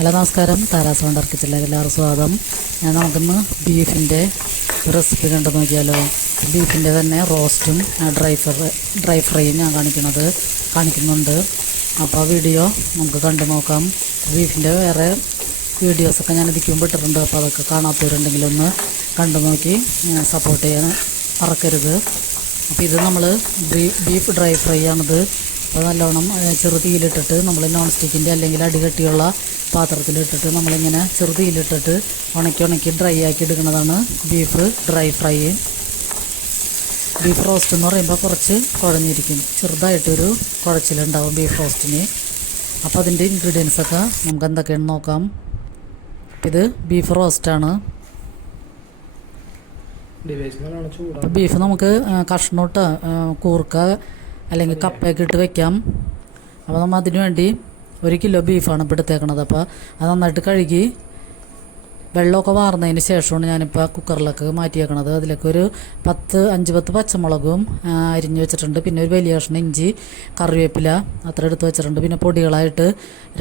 Hello നമസ്കാരം, Tara's wonder കിച്ചണിലേക്ക് എല്ലാവർക്കും സ്വാഗതം. നമുക്കിന്ന് ബീഫിൻ്റെ റെസിപ്പി കണ്ടു നോക്കിയാലോ. ബീഫിൻ്റെ തന്നെ റോസ്റ്റും ഡ്രൈ ഫ്രൈയും ഞാൻ കാണിക്കുന്നുണ്ട്. അപ്പോൾ വീഡിയോ നമുക്ക് കണ്ടു നോക്കാം. ബീഫിൻ്റെ വേറെ വീഡിയോസൊക്കെ ഞാൻ ഇതിക്ക് മുമ്പ് ഇട്ടിട്ടുണ്ട്. അപ്പോൾ അതൊക്കെ കാണാത്തവരുണ്ടെങ്കിൽ ഒന്ന് കണ്ടു നോക്കി സപ്പോർട്ട് ചെയ്യാൻ മറക്കരുത്. അപ്പോൾ ഇത് നമ്മൾ ബീഫ് ഡ്രൈ ഫ്രൈ ആണിത്. അപ്പോൾ നല്ലോണം ചെറുതീയിലിട്ടിട്ട് നമ്മൾ നോൺ സ്റ്റിക്കിൻ്റെ അല്ലെങ്കിൽ അടികട്ടിയുള്ള പാത്രത്തിലിട്ടിട്ട് നമ്മളിങ്ങനെ ചെറുതീയിലിട്ടിട്ട് ഉണക്കി ഡ്രൈ ആക്കി എടുക്കുന്നതാണ് beef dry fry. Beef roast എന്ന് പറയുമ്പോൾ കുറച്ച് കുഴഞ്ഞിരിക്കും, ചെറുതായിട്ടൊരു കുഴച്ചിലുണ്ടാവും ബീഫ് റോസ്റ്റിന്. അപ്പോൾ അതിൻ്റെ ഇൻഗ്രീഡിയൻസൊക്കെ നമുക്ക് എന്തൊക്കെയാണെന്ന് നോക്കാം. ഇത് ബീഫ് റോസ്റ്റാണ്. ബീഫ് നമുക്ക് കഷ്ണോട്ട് കൂർക്ക അല്ലെങ്കിൽ കപ്പയൊക്കെ ഇട്ട് വെക്കാം. അപ്പോൾ നമ്മൾ അതിനു വേണ്ടി 1 കിലോ ബീഫാണ് ഇപ്പോൾ എടുത്തേക്കണത്. അപ്പോൾ അത് നന്നായിട്ട് കഴുകി വെള്ളമൊക്കെ വാർന്നതിന് ശേഷമാണ് ഞാനിപ്പോൾ കുക്കറിലേക്ക് മാറ്റിയേക്കണത്. അതിലേക്ക് ഒരു 5-10 പച്ചമുളകും അരിഞ്ഞ് വെച്ചിട്ടുണ്ട്. പിന്നെ ഒരു വലിയ കഷ്ണം ഇഞ്ചി, കറിവേപ്പില അത്ര എടുത്ത് വെച്ചിട്ടുണ്ട്. പിന്നെ പൊടികളായിട്ട്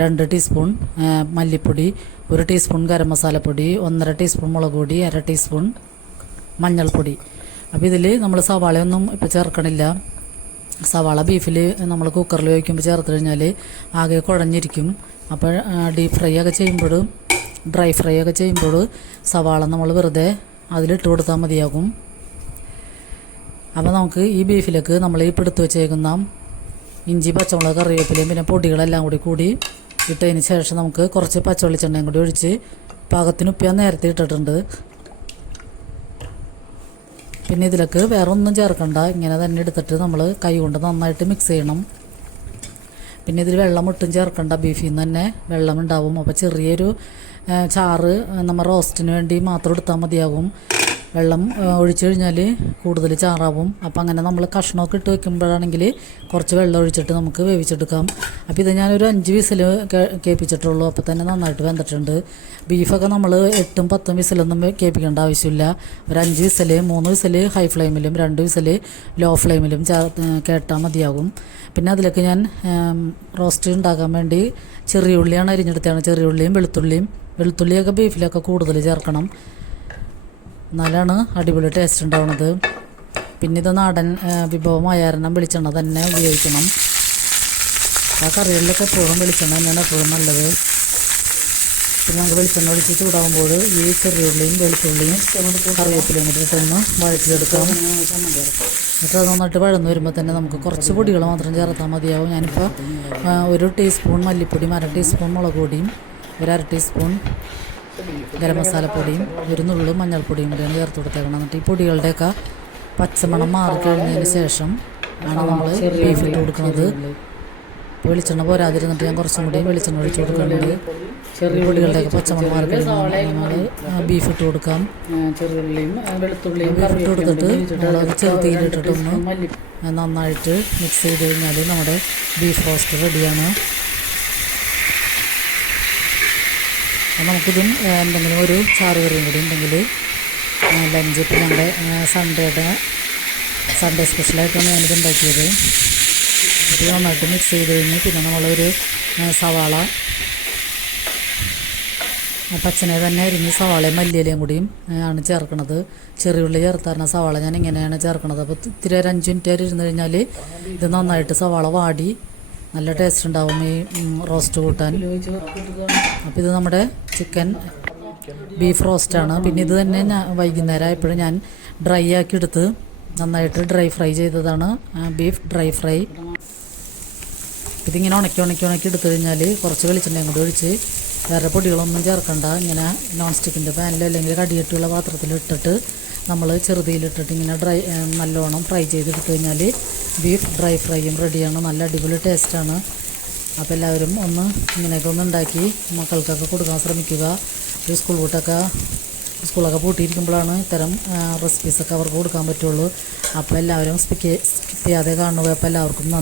2 ടീസ്പൂൺ മല്ലിപ്പൊടി, 1 ടീസ്പൂൺ ഗരം മസാലപ്പൊടി, 1.5 ടീസ്പൂൺ മുളക് പൊടി, 1/2 ടീസ്പൂൺ മഞ്ഞൾപ്പൊടി. അപ്പോൾ ഇതിൽ നമ്മൾ സവാളയൊന്നും ഇപ്പോൾ ചേർക്കണില്ല. സവാള ബീഫിൽ നമ്മൾ കുക്കറിൽ വയ്ക്കുമ്പോൾ ചേർത്ത് കഴിഞ്ഞാൽ ആകെ കുഴഞ്ഞിരിക്കും. അപ്പോൾ ഡീപ്പ് ഫ്രൈ ഒക്കെ ചെയ്യുമ്പോൾ, ഡ്രൈ ഫ്രൈ ഒക്കെ ചെയ്യുമ്പോൾ സവാള നമ്മൾ വെറുതെ അതിലിട്ട് കൊടുത്താൽ മതിയാകും. അപ്പോൾ നമുക്ക് ഈ ബീഫിലേക്ക് നമ്മൾ ഈ എടുത്ത് വെച്ചേക്കുന്ന ഇഞ്ചി, പച്ചമുളക്, കറിവേപ്പിലയും പിന്നെ പൊടികളെല്ലാം കൂടി ഇട്ടതിന് ശേഷം നമുക്ക് കുറച്ച് പച്ചവെളിച്ചെണ്ണയും കൂടി ഒഴിച്ച് പാകത്തിന് ഉപ്പ് ഞാൻ നേരത്തെ ഇട്ടിട്ടുണ്ട്. പിന്നെ ഇതിലേക്ക് വേറെ ഒന്നും ചേർക്കണ്ട, ഇങ്ങനെ തന്നെ എടുത്തിട്ട് നമ്മൾ കൈ കൊണ്ട് നന്നായിട്ട് മിക്സ് ചെയ്യണം. പിന്നെ ഇതിൽ വെള്ളം ഒട്ടും ചേർക്കണ്ട, ബീഫിൽ നിന്ന് തന്നെ വെള്ളം ഉണ്ടാവും. അപ്പോൾ ചെറിയൊരു ചാറ് നമ്മൾ റോസ്റ്റിന് വേണ്ടി മാത്രം എടുത്താൽ മതിയാകും. വെള്ളം ഒഴിച്ചു കഴിഞ്ഞാൽ കൂടുതൽ ചാറാവും. അപ്പോൾ അങ്ങനെ നമ്മൾ കഷ്ണമൊക്കെ ഇട്ട് വെക്കുമ്പോഴാണെങ്കിൽ കുറച്ച് വെള്ളം ഒഴിച്ചിട്ട് നമുക്ക് വേവിച്ചെടുക്കാം. അപ്പോൾ ഇത് ഞാനൊരു 5 വിസിൽ കേൾപ്പിച്ചിട്ടുള്ളൂ. അപ്പോൾ തന്നെ നന്നായിട്ട് വെന്തിട്ടുണ്ട്. ബീഫൊക്കെ നമ്മൾ 8-10 വിസിലൊന്നും കേൾപ്പിക്കേണ്ട ആവശ്യമില്ല. ഒരു 5 വിസിൽ, 3 വിസിൽ ഹൈ ഫ്ലെയിമിലും 2 വിസിൽ ലോ ഫ്ലെയിമിലും കേട്ടാൽ മതിയാകും. പിന്നെ അതിലേക്ക് ഞാൻ റോസ്റ്റ് ഉണ്ടാക്കാൻ വേണ്ടി ചെറിയ ഉള്ളിയാണ് അരിഞ്ഞെടുത്തതാണ്. ചെറിയ ഉള്ളിയും വെളുത്തുള്ളിയൊക്കെ ബീഫിലൊക്കെ കൂടുതൽ ചേർക്കണം, എന്നാലാണ് അടിപൊളി ടേസ്റ്റ് ഉണ്ടാവുന്നത്. പിന്നെ ഇത് നാടൻ വിഭവമായ കാരണം വെളിച്ചെണ്ണ തന്നെ ഉപയോഗിക്കണം. ആ കറികളിലൊക്കെ എപ്പോഴും വെളിച്ചെണ്ണ തന്നെയാണ് എപ്പോഴും നല്ലത്. പിന്നെ നമുക്ക് വെളിച്ചെണ്ണ ഒഴിച്ച് ചൂടാകുമ്പോൾ ഈ ചെറിയുള്ളിയും വെളുത്തുള്ളിയും കറിവേപ്പിലയും കൂടി ഇട്ടൊന്ന് വഴറ്റിയെടുക്കാം. എന്നിട്ട് അത് നന്നായിട്ട് വഴന്ന് വരുമ്പോൾ തന്നെ നമുക്ക് കുറച്ച് പൊടികൾ മാത്രം ചേർത്താൽ മതിയാവും. ഞാനിപ്പോൾ 1 ടീസ്പൂൺ മല്ലിപ്പൊടിയും 1/2 ടീസ്പൂൺ മുളക് പൊടിയും 1/2 ടീസ്പൂൺ ഗരം മസാലപ്പൊടിയും 1 നുള്ളു മഞ്ഞൾപ്പൊടിയും കൂടിയാണ് ചേർത്ത് കൊടുത്തേക്കണം. എന്നിട്ട് ഈ പൊടികളുടെയൊക്കെ പച്ചമണം മാറിക്കഴിഞ്ഞതിന് ശേഷം ആണ് നമ്മൾ ബീഫ് ഇട്ട് കൊടുക്കുന്നത്. വെളിച്ചെണ്ണ പോരാതിരുന്നിട്ട് ഞാൻ കുറച്ചും കൂടി വെളിച്ചെണ്ണ ഒഴിച്ച് കൊടുക്കുന്നുണ്ട്. പൊടികളുടെയൊക്കെ പച്ചമണം മാറിക്കഴിഞ്ഞാൽ നമ്മൾ ബീഫ് ഇട്ട് കൊടുക്കാം. ബീഫ് ഇട്ട് കൊടുത്തിട്ട് നമ്മളത് ചെറുതീയിലിട്ടിട്ടൊന്ന് നന്നായിട്ട് മിക്സ് ചെയ്ത് കഴിഞ്ഞാൽ നമ്മുടെ ബീഫ് റോസ്റ്റ് റെഡിയാണ്. നമുക്കിതും എന്തെങ്കിലും ഒരു ചാറ് കറിയും കൂടി ഉണ്ടെങ്കിൽ ലഞ്ച്. ഇപ്പോൾ ഞങ്ങളുടെ സൺഡേ സ്പെഷ്യലായിട്ടാണ് ഞാനിത് ഉണ്ടാക്കിയത്. ഇത് നന്നായിട്ട് മിക്സ് ചെയ്ത് കഴിഞ്ഞ് പിന്നെ നമ്മളൊരു സവാള പച്ചനെ തന്നെ അരിഞ്ഞ് സവാളയും മല്ലിയിലയും കൂടിയും ആണ് ചേർക്കുന്നത്. ചെറിയുള്ളി ചേർത്താറുന്ന സവാള ഞാൻ ഇങ്ങനെയാണ് ചേർക്കുന്നത്. അപ്പോൾ ഇത്തിരി 5 മിനിറ്റ് ഇരുന്ന് കഴിഞ്ഞാൽ ഇത് നന്നായിട്ട് സവാള വാടി നല്ല ടേസ്റ്റ് ഉണ്ടാവും ഈ റോസ്റ്റ് കൂട്ടാൻ. അപ്പോൾ ഇത് നമ്മുടെ ചിക്കൻ ബീഫ് റോസ്റ്റാണ്. പിന്നെ ഇത് തന്നെ വൈകുന്നേരം ആയപ്പോഴും ഞാൻ ഡ്രൈ ആക്കി എടുത്ത് നന്നായിട്ട് ഡ്രൈ ഫ്രൈ ചെയ്തതാണ് ബീഫ് ഡ്രൈ ഫ്രൈ. ഇതിങ്ങനെ ഉണക്കി എടുത്തു കഴിഞ്ഞാൽ കുറച്ച് വെളിച്ചെണ്ണയും കൂടി ഒഴിച്ച് വേറെ പൊടികളൊന്നും ചേർക്കണ്ട. ഇങ്ങനെ നോൺ സ്റ്റിക്കിൻ്റെ പാനിൽ അല്ലെങ്കിൽ കടിയിട്ടുള്ള പാത്രത്തിൽ ഇട്ടിട്ട് നമ്മൾ ചെറുതീയിലിട്ടിട്ട് ഇങ്ങനെ നല്ലോണം ഫ്രൈ ചെയ്തെടുത്തു കഴിഞ്ഞാൽ ബീഫ് ഡ്രൈ ഫ്രൈയും റെഡിയാണ്. നല്ല അടിപൊളി ടേസ്റ്റാണ്. അപ്പോൾ എല്ലാവരും ഇങ്ങനെയൊക്കെ ഉണ്ടാക്കി മക്കൾക്കൊക്കെ കൊടുക്കാൻ ശ്രമിക്കുക. ഒരു സ്കൂളൊക്കെ പൂട്ടിയിരിക്കുമ്പോഴാണ് ഇത്തരം റെസിപ്പീസൊക്കെ അവർക്ക് കൊടുക്കാൻ പറ്റുള്ളൂ. അപ്പോൾ എല്ലാവരും സ്കിപ്പ് ചെയ്യാതെ കാണുക. അപ്പോൾ എല്ലാവർക്കും നന്ദി.